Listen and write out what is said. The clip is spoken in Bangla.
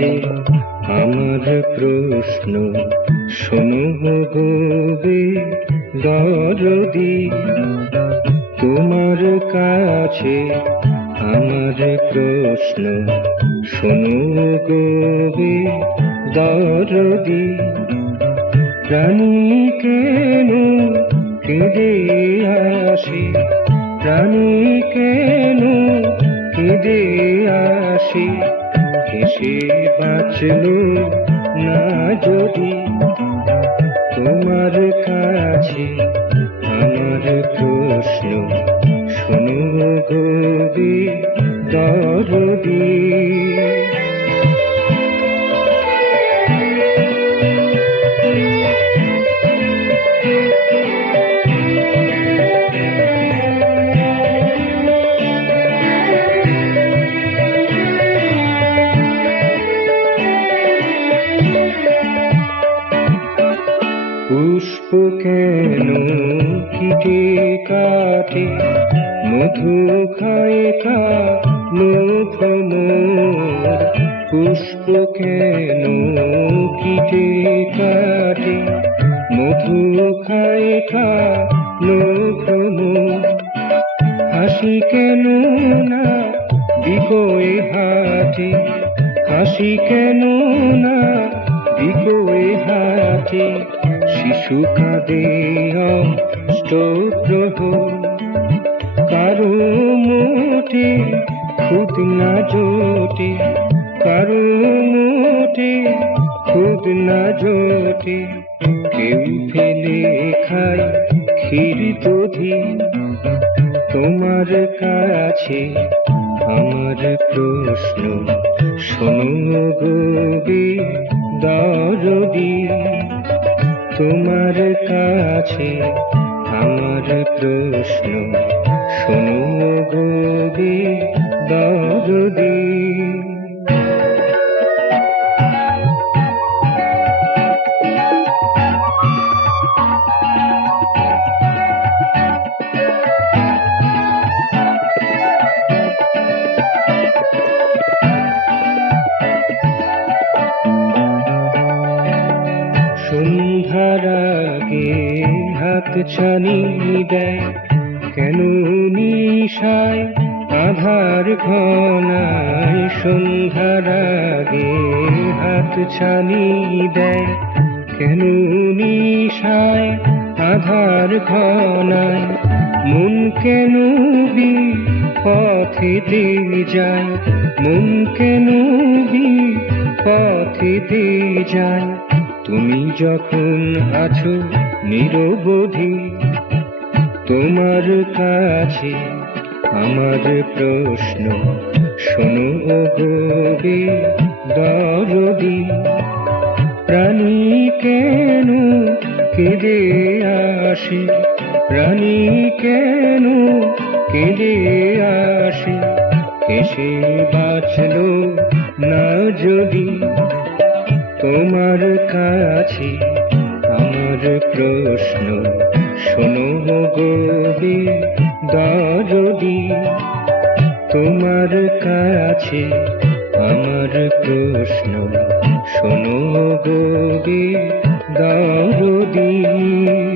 কাছে আমার প্রশ্ন, শোনো গো দরদি। তোমার কাছে আমার প্রশ্ন, শোনো গো দরদি। প্রাণী কেন কেঁদে আসে, প্রাণী কেন কেঁদে আসে, হেসে বাঁচল না যদি। তোমার কাছে আমার প্রশ্ন, শোনো গো দরদি। পুষ্প কেন কিটে কাটে, মধু খায় কালো ভ্রমর। পুষ্প কেন কিটে কাটে, মধু খায় কালো ভ্রমর। হাসি কেন না বিকোয় হাটে, হাসি কেন না বিকোয় হাটে। শিশু কাঁদে অষ্টপ্রহর, কারো মোটে খুদ না জোটে, কারো মোটে খুদ না জোটে। কেউ ফেলে খায় ক্ষীর দধি। তোমার কাছে আমার প্রশ্ন, শোনো গো দরদি। তোমার কাছে আমার প্রশ্ন, শোনো গো দরদি। সন্ধ্যার আগে হাত ছানি দেয় কেন নিশায় আধার ঘনায়। সন্ধ্যার আগে হাত ছানি দেয় কেন নিশায় আধার ঘনায়। মন কেন পথেতে যায়, মন কেন পথেতে যায়। তুমি যখন আছো নিরবধি। তোমার কাছে আমার প্রশ্ন, শোনো গো দরদি। প্রাণী কেন কেঁদে আসে, প্রাণী কেন কেঁদে আসে, হেসে বাঁচল না যদি। তোমার কাছে আমার প্রশ্ন, শোনো গো দরদি। তোমার কাছে আমার প্রশ্ন, শোনো গো দরদি।